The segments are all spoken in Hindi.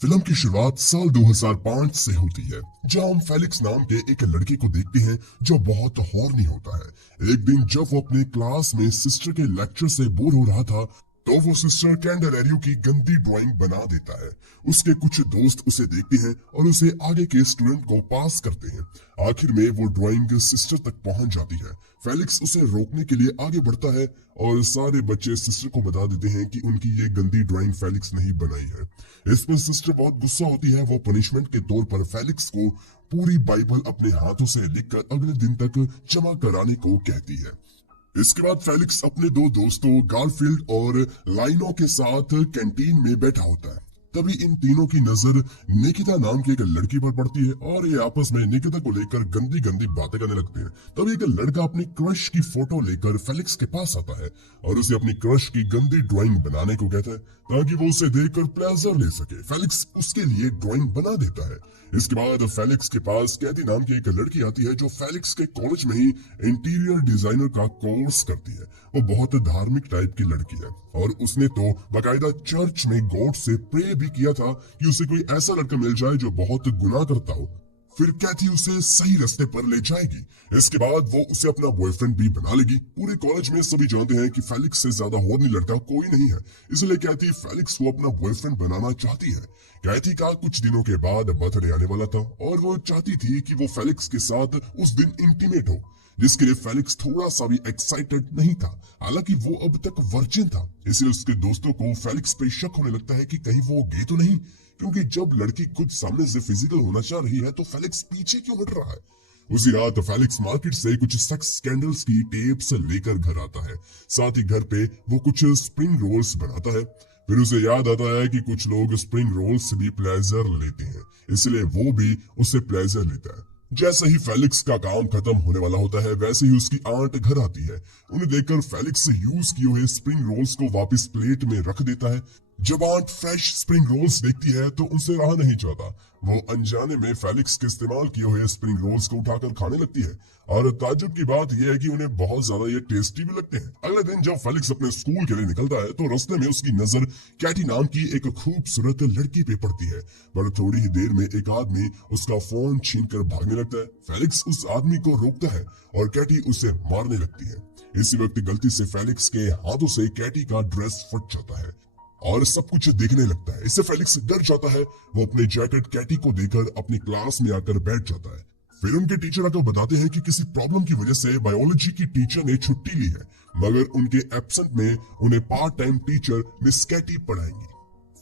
फिल्म की शुरुआत साल 2005 से होती है, जहां हम फेलिक्स नाम के एक लड़के को देखते हैं जो बहुत हॉर्नी होता है। एक दिन जब वो अपने क्लास में सिस्टर के लेक्चर से बोर हो रहा था, तो वो सिस्टर कैंडेलेरियो की गंदी ड्राइंग बना देता है। उसके कुछ दोस्त उसे देखते हैं और उसे आगे के स्टूडेंट को पास करते हैं। आखिर में वो ड्राइंग सिस्टर तक पहुंच जाती है। फेलिक्स उसे रोकने के लिए आगे बढ़ता है और सारे बच्चे सिस्टर को बता देते हैं कि उनकी ये गंदी ड्राइंग फेलिक्स नहीं बनाई है। इस पर सिस्टर बहुत गुस्सा होती है। वो पनिशमेंट के तौर पर फेलिक्स को पूरी बाइबल अपने हाथों से लिखकर अगले दिन तक जमा कराने को कहती है। इसके बाद फेलिक्स अपने दो दोस्तों गारफील्ड और लाइनो के साथ कैंटीन में बैठा होता है। तभी इन तीनों की नजर निकिता नाम की एक लड़की पर पड़ती है और ये आपस में निकिता को लेकर गंदी गंदी बातें करने लगते हैं। तभी एक लड़का अपनी क्रश की फोटो लेकर फेलिक्स के पास आता है और उसे अपनी क्रश की गंदी ड्राइंग बनाने को कहता है ताकि वो उसे देखकर प्लेजर ले सके। फेलिक्स उसके लिए ड्राइंग बना देता है। इसके बाद फेलिक्स के पास कैदी नाम की एक लड़की आती है जो फेलिक्स के कॉलेज में ही इंटीरियर डिजाइनर का कोर्स करती है। वो बहुत धार्मिक टाइप की लड़की है और उसने तो बाकायदा चर्च में गॉड से प्रे भी किया था कि उसे कोई ऐसा लड़का मिल जाए जो बहुत गुनाह करता हो, फिर कैथी उसे सही रास्ते पर ले जाएगी। इसके बाद वो उसे अपना बॉयफ्रेंड भी बना लेगी। पूरे कॉलेज में सभी जानते हैं कि फेलिक्स से ज्यादा हॉर्नी लड़का कोई नहीं है, इसलिए कैथी फेलिक्स को अपना बॉयफ्रेंड बनाना चाहती है। कैथी का कुछ दिनों के बाद बर्थडे आने वाला था और वो चाहती थी कि वो फेलिक्स के साथ उस दिन इंटीमेट हो, जिसके लिए फेलिक्स थोड़ा सा भी एक्साइटेड नहीं था। हालांकि वो अब तक वर्जिन था, इसलिए उसके दोस्तों को फेलिक्स पे शक होने लगता है कि कहीं वो गे तो नहीं, क्योंकि जब लड़की खुद सामने से फिजिकल होना चाह रही है तो फेलिक्स पीछे क्यों हट रहा है। उसी रात फेलिक्स मार्केट से कुछ सेक्स स्कैंडल्स की टेप्स लेकर घर आता है। साथ ही घर पे वो कुछ स्प्रिंग रोल्स बनाता है। फिर उसे याद आता है कि कुछ लोग स्प्रिंग रोल्स से भी प्लेजर लेते हैं, इसलिए वो भी उससे प्लेजर लेता है। जैसे ही फेलिक्स का काम खत्म होने वाला होता है, वैसे ही उसकी आंट घर आती है। उन्हें देखकर फेलिक्स यूज किए हुए स्प्रिंग रोल्स को वापस प्लेट में रख देता है। जब आंट फ्रेश स्प्रिंग रोल्स देखती है तो उनसे रहा नहीं जाता। वो अनजाने में फेलिक्स के इस्तेमाल किए हुए स्प्रिंग रोल्स को उठाकर खाने लगती है और ताज्जुब की बात यह है कि उन्हें बहुत ज्यादा ये टेस्टी भी लगते हैं। अगले दिन जब फेलिक्स अपने स्कूल के लिए निकलता है तो रास्ते में उसकी नजर कैटी नाम की एक खूबसूरत लड़की पे पड़ती है, पर थोड़ी ही देर में एक आदमी उसका फोन छीनकर भागने लगता है। फेलिक्स उस आदमी को रोकता है और कैटी उसे मारने लगती है। इसी वक्त गलती से फेलिक्स के हाथों से कैटी का ड्रेस फट जाता है और सब कुछ देखने लगता है। इससे फेलिक्स डर जाता है। वो अपने जैकेट कैटी को देकर अपनी क्लास में आकर बैठ जाता है। फिर उनके टीचर आकर बताते हैं कि किसी प्रॉब्लम की वजह से बायोलॉजी की टीचर ने छुट्टी ली है, मगर उनके एब्सेंट में उन्हें part time teacher miss Katie पढ़ाएंगी।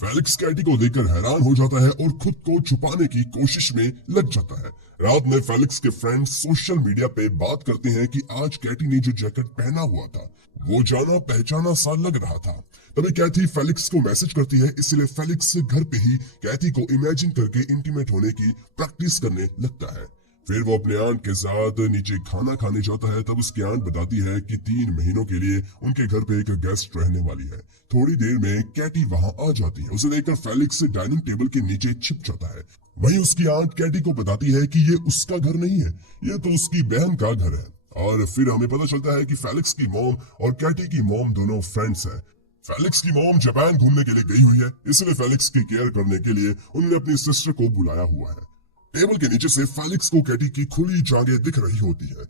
फेलिक्स कैटी को देखकर हैरान हो जाता है और खुद को छुपाने की कोशिश में लग जाता है। रात में फेलिक्स के फ्रेंड्स सोशल मीडिया पे बात करते हैं कि आज कैटी ने जो जैकेट पहना हुआ था वो जाना पहचाना सा लग रहा था। तभी कैथी फेलिक्स को मैसेज करती है, इसलिए फेलिक्स घर पे ही कैथी को इमेजिन करके इंटीमेट होने की प्रैक्टिस करने लगता है। फिर वो अपने आंट के साथ नीचे खाना खाने जाता है। तब उसकी आंट बताती है कि 3 महीनों के लिए उनके घर पे एक गेस्ट रहने वाली है। थोड़ी देर में कैटी वहां आ जाती है। उसे देखकर फेलिक्स डाइनिंग टेबल के नीचे छिप जाता है। वहीं उसकी आंट कैटी को बताती है कि ये उसका घर नहीं है, ये तो उसकी बहन का घर है। और फिर हमें पता चलता है कि फेलिक्स की मॉम और कैटी की मॉम दोनों फ्रेंड्स हैं। फेलिक्स की मॉम जापान घूमने के लिए गई हुई है, इसलिए फेलिक्स की केयर करने के लिए उन्होंने अपनी सिस्टर को बुलाया हुआ है। टेबल के नीचे से फेलिक्स को कैटी की खुली जांघें दिख रही होती है।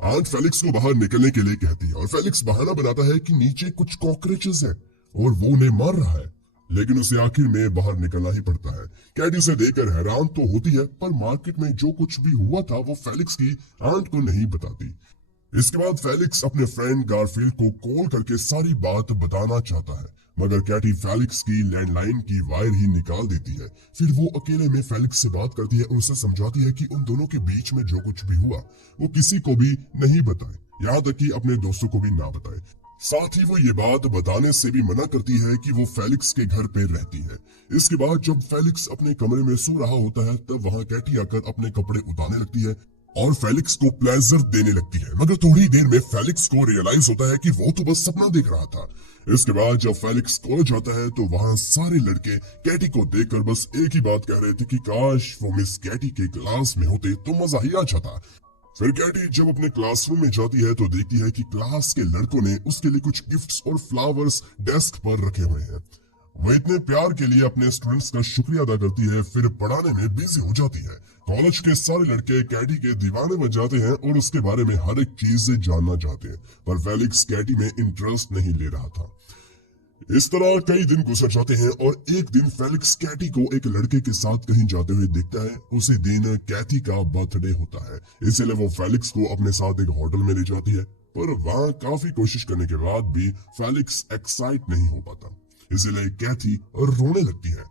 आंट फेलिक्स को बाहर निकलने के लिए कहती है और फेलिक्स बहाना बनाता है कि नीचे कुछ कॉकरोचेस है और वो उन्हें मार रहा है, लेकिन उसे आखिर में बाहर निकलना ही पड़ता है। कैटी उसे देखकर हैरान तो होती है, पर मार्केट में जो कुछ भी हुआ था वो फेलिक्स की आंट को नहीं बताती। इसके बाद फेलिक्स अपने फ्रेंड गारफील्ड को कॉल करके सारी बात बताना चाहता है, मगर कैटी फेलिक्स की लैंडलाइन की वायर ही निकाल देती है। फिर वो अकेले में फेलिक्स से बात करती है और उसे समझाती है कि उन दोनों के बीच में जो कुछ भी हुआ वो किसी को भी नहीं बताए, यहाँ तक कि अपने दोस्तों को भी ना बताए। साथ ही वो ये बात बताने से भी मना करती है कि वो फेलिक्स के घर पे रहती है। इसके बाद जब फेलिक्स अपने कमरे में सो रहा होता है, तब वहां कैटी आकर अपने कपड़े उतारने लगती है और फेलिक्स को प्लेजर देने लगती है। मगर थोड़ी देर में फेलिक्स को रियलाइज होता है कि वो तो बस सपना देख रहा था। इसके बाद जब फेलिक्स कॉलेज आता है तो वहां सारे लड़के कैटी को देखकर बस एक ही बात कह रहे थे कि काश वो मिस कैटी के क्लास में होते तो मजा ही आ जाता। फिर कैटी जब अपने क्लासरूम में जाती है तो देखती है कि क्लास के लड़कों ने उसके लिए कुछ गिफ्ट्स और फ्लावर्स डेस्क पर रखे हुए हैं। वो इतने प्यार के लिए अपने स्टूडेंट्स का शुक्रिया अदा करती है, फिर पढ़ाने में बिजी हो जाती है। कॉलेज के सारे लड़के कैटी के दीवाने बन जाते हैं और उसके बारे में हर एक चीज जानना चाहते हैं, पर फेलिक्स कैटी में इंटरेस्ट नहीं ले रहा था। इस तरह कई दिन गुजर जाते हैं और एक दिन फेलिक्स कैटी को एक लड़के के साथ कहीं जाते हुए देखता है। उसी दिन कैथी का बर्थडे होता है, इसलिए वो फेलिक्स को अपने साथ एक होटल में ले जाती है, पर वहां काफी कोशिश करने के बाद भी फेलिक्स एक्साइट नहीं हो पाता, इसलिए कैथी रोने लगती है।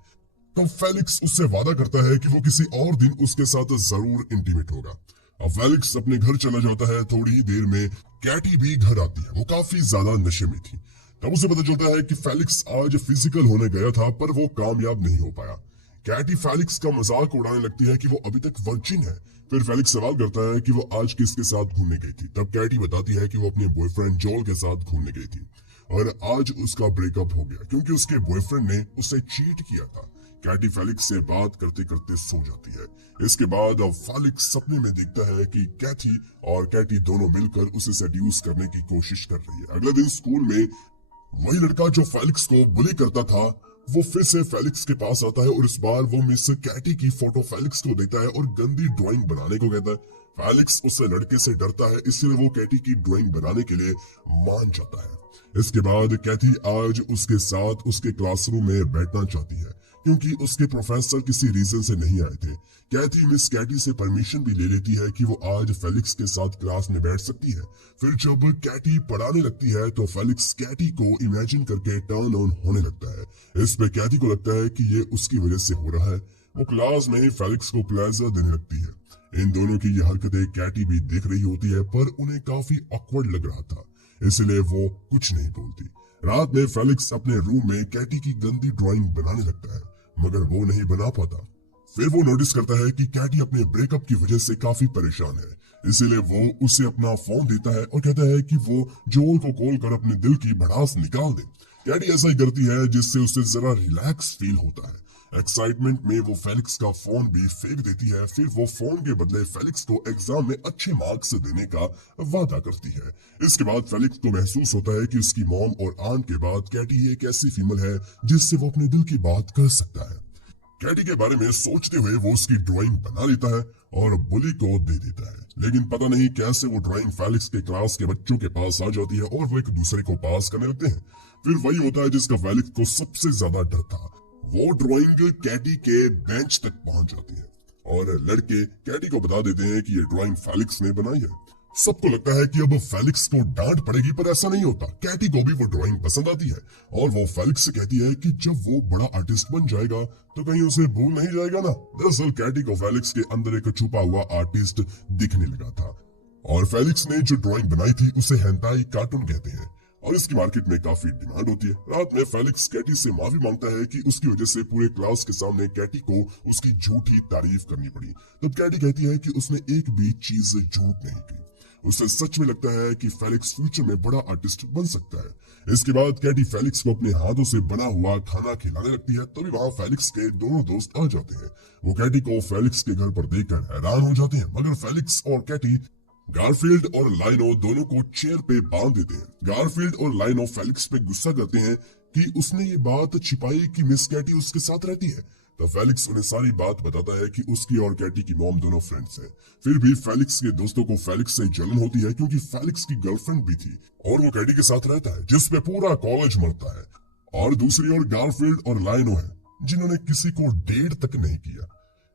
तो फेलिक्स उससे वादा करता है कि वो किसी और दिन उसके साथ जरूर इंटीमेट होगा। अब फेलिक्स अपने घर चला जाता है। थोड़ी ही देर में कैटी भी घर आती है। वो काफी ज्यादा नशे में थी। तब उसे पता चलता है कि फेलिक्स आज फिजिकल होने गया था, पर वो कामयाब नहीं हो पाया। कैटी फेलिक्स का मजाक उड़ाने लगती है कि वो अभी तक वर्जिन है। फिर फेलिक्स सवाल करता है कि वो आज किसके साथ घूमने गई थी। तब कैटी बताती है कि वो अपने बॉयफ्रेंड जोल के साथ घूमने गई थी और आज उसका ब्रेकअप हो गया क्योंकि उसके बॉयफ्रेंड ने उसे चीट किया था। कैटी फेलिक्स से बात करते करते सो जाती है। इसके बाद अब फेलिक्स सपने में देखता है कि कैथी और कैटी दोनों मिलकर उसे सेड्यूस करने की कोशिश कर रही है। अगले दिन स्कूल में वही लड़का जो फेलिक्स को बुली करता था, वो फिर से फेलिक्स के पास आता है और इस बार वो मिस कैटी की फोटो फेलिक्स को देता है और गंदी ड्राइंग बनाने को कहता है। फेलिक्स उस लड़के से डरता है, इसलिए वो कैटी की ड्राइंग बनाने के लिए मान जाता है। इसके बाद कैथी आज उसके साथ उसके क्लासरूम में बैठना चाहती है क्योंकि उसके प्रोफेसर किसी रीजन से नहीं आए थे। कैथी मिस कैटी से परमिशन भी ले लेती है कि वो आज फेलिक्स के साथ क्लास में बैठ सकती है। फिर जब कैटी पढ़ाने लगती है तो फेलिक्स कैटी को इमेजिन करके टर्न ऑन होने लगता है। इस पे कैटी को लगता है कि ये उसकी वजह से हो रहा है। वो क्लास में ही फेलिक्स को प्लेजर देने लगती है। इन दोनों की ये हरकतें कैटी भी देख रही होती है, पर उन्हें काफी ऑकवर्ड लग रहा था, इसलिए वो कुछ नहीं बोलती। रात में फेलिक्स अपने रूम में कैटी की गंदी ड्राइंग बनाने लगता है, मगर वो नहीं बना पाता। फिर वो नोटिस करता है कि कैटी अपने ब्रेकअप की वजह से काफी परेशान है, इसीलिए वो उसे अपना फोन देता है और कहता है कि वो जोल को कॉल कर अपने दिल की भड़ास निकाल दे। कैटी ऐसा ही करती है, जिससे उसे जरा रिलैक्स फील होता है। एक्साइटमेंट में वो फेलिक्स का फोन भी फेंक देती है। फिर वो फोन के बदले फेलिक्स को एग्जाम में अच्छे मार्क्स देने का वादा करती है। इसके बाद फेलिक्स को महसूस होता है कि उसकी मॉम और आंट के बाद कैटी एक ऐसी फीमेल है जिससे वो अपने दिल की बात कर सकता है। कैटी के बारे में सोचते हुए वो उसकी ड्राइंग बना लेता है और बुली को दे देता है, लेकिन पता नहीं कैसे वो ड्राइंग फेलिक्स के क्लास के बच्चों के पास आ जाती है और वो एक दूसरे को पास करने लगते हैं। फिर वही होता है जिसका फेलिक्स को सबसे ज्यादा डर था। वो ड्राइंग कैटी के बेंच तक पहुंच जाती है और लड़के कैटी को बता देते हैं कि ये ड्राइंग फेलिक्स ने बनाई है। सबको लगता है कि अब फेलिक्स को डांट पड़ेगी, पर ऐसा नहीं होता। कैटी को भी वो ड्राइंग पसंद आती है और वो फेलिक्स से कहती है कि जब वो बड़ा आर्टिस्ट बन जाएगा तो कहीं उसे भूल नहीं जाएगा ना। दरअसल कैटी को फेलिक्स के अंदर एक छुपा हुआ आर्टिस्ट दिखने लगा था और फेलिक्स ने जो ड्राइंग बनाई थी उसे हेंटाई कार्टून कहते हैं और इसकी मार्केट में काफी डिमांड होती है। रात में फेलिक्स कैटी से माफी मांगता है कि उसकी वजह से पूरे क्लास के सामने कैटी को उसकी झूठी तारीफ करनी पड़ी। तब कैटी कहती है कि उसने एक भी चीज झूठ नहीं की। उसे सच में लगता है कि फेलिक्स फ्यूचर में बड़ा आर्टिस्ट बन सकता है। इसके बाद कैटी फेलिक्स को अपने हाथों से बना हुआ खाना खिलाने लगती है। तभी वहां फेलिक्स के दोनों दोस्त आ जाते हैं। वो कैटी को फेलिक्स के घर पर देखकर हैरान हो जाते हैं, मगर फेलिक्स और कैटी गारफील्ड और लाइनो दोनों को चेयर पे बांध देते हैं। गारफील्ड और लाइनो फेलिक्स पे गुस्सा करते हैं कि उसने ये बात छिपाई कि मिस कैटी उसके साथ रहती है। तो फेलिक्स उन्हें सारी बात बताता है कि उसकी और कैटी की मॉम दोनों फ्रेंड्स हैं। फिर भी फेलिक्स के दोस्तों को फेलिक्स से जलन होती है क्योंकि फेलिक्स की गर्लफ्रेंड भी थी और वो कैटी के साथ रहता है, जिस पे पूरा कॉलेज मरता है। और दूसरी ओर गारफील्ड और लाइनो है जिन्होंने किसी को डेट तक नहीं किया।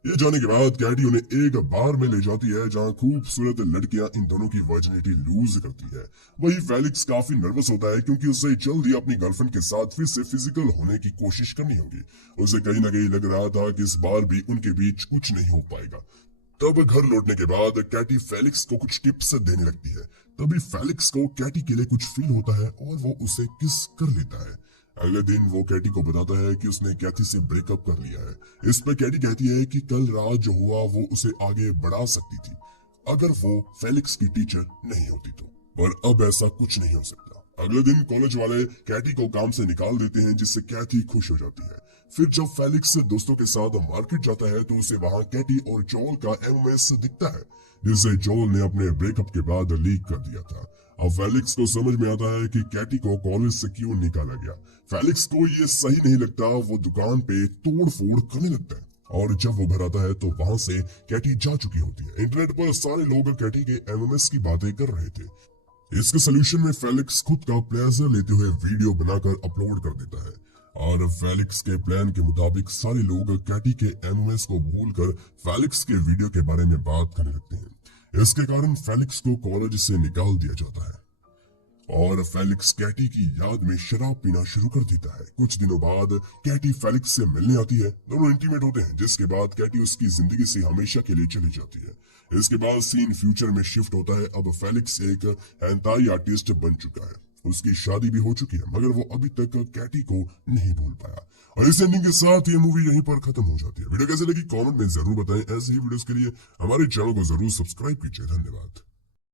ये जाने के बाद कैटी उन्हें एक बार में ले जाती है जहां खूबसूरत लड़कियां इन दोनों की वर्जिनिटी लूज करती है। वही फेलिक्स काफी नर्वस होता है क्योंकि उसे जल्द ही अपनी गर्लफ्रेंड के साथ फिर से फिजिकल होने की कोशिश करनी होगी। उसे कहीं ना कहीं लग रहा था कि इस बार भी उनके बीच कुछ नहीं हो पाएगा। तब घर लौटने के बाद कैटी फेलिक्स को कुछ टिप्स देने लगती है। तभी फेलिक्स को कैटी के लिए कुछ फील होता है और वो उसे किस कर लेता है। अगले दिन वो कैटी को बताता है कि उसने कैथी से ब्रेकअप कर लिया है। इस पर कैटी कहती है कि कल रात जो हुआ वो उसे आगे बढ़ा सकती थी अगर वो फेलिक्स की टीचर नहीं होती तो, पर अब ऐसा कुछ नहीं हो सकता। अगले दिन कॉलेज वाले कैटी को काम से निकाल देते हैं, जिससे कैथी खुश हो जाती है। फिर जब फेलिक्स दोस्तों के साथ मार्केट जाता है तो उसे वहां कैटी और जोल का एमएमएस दिखता है, जिसे जोल ने अपने ब्रेकअप के बाद लीक कर दिया था। अब फेलिक्स को समझ में आता है कि कैटी को कॉलेज से क्यों निकाला गया। फेलिक्स को ये सही नहीं लगता, वो दुकान पे तोड़ फोड़ करने लगता है और जब वो घर आता है तो वहां से कैटी जा चुकी होती है। इंटरनेट पर सारे लोग कैटी के एमएमएस की बातें कर रहे थे। इसके सोल्यूशन में फेलिक्स खुद का प्लेजर लेते हुए वीडियो बनाकर अपलोड कर देता है और फेलिक्स के प्लान के मुताबिक सारे लोग कैटी के एमएमएस को भूलकर फेलिक्स के वीडियो के बारे में बात करने लगते हैं। इसके कारण फेलिक्स को कॉलेज से निकाल दिया जाता है और फेलिक्स कैटी की याद में शराब पीना शुरू कर देता है। कुछ दिनों बाद कैटी फेलिक्स से मिलने आती है, दोनों इंटीमेट होते हैं, जिसके बाद कैटी उसकी जिंदगी से हमेशा के लिए चली जाती है। इसके बाद सीन फ्यूचर में शिफ्ट होता है। अब फेलिक्स एक हेंताई आर्टिस्ट बन चुका है, उसकी शादी भी हो चुकी है, मगर वो अभी तक कैटी को नहीं भूल पाया। और इस एंडिंग के साथ ये मूवी यहीं पर खत्म हो जाती है। वीडियो कैसे लगी कमेंट में जरूर बताएं। ऐसे ही वीडियोस के लिए हमारे चैनल को जरूर सब्सक्राइब कीजिए। धन्यवाद।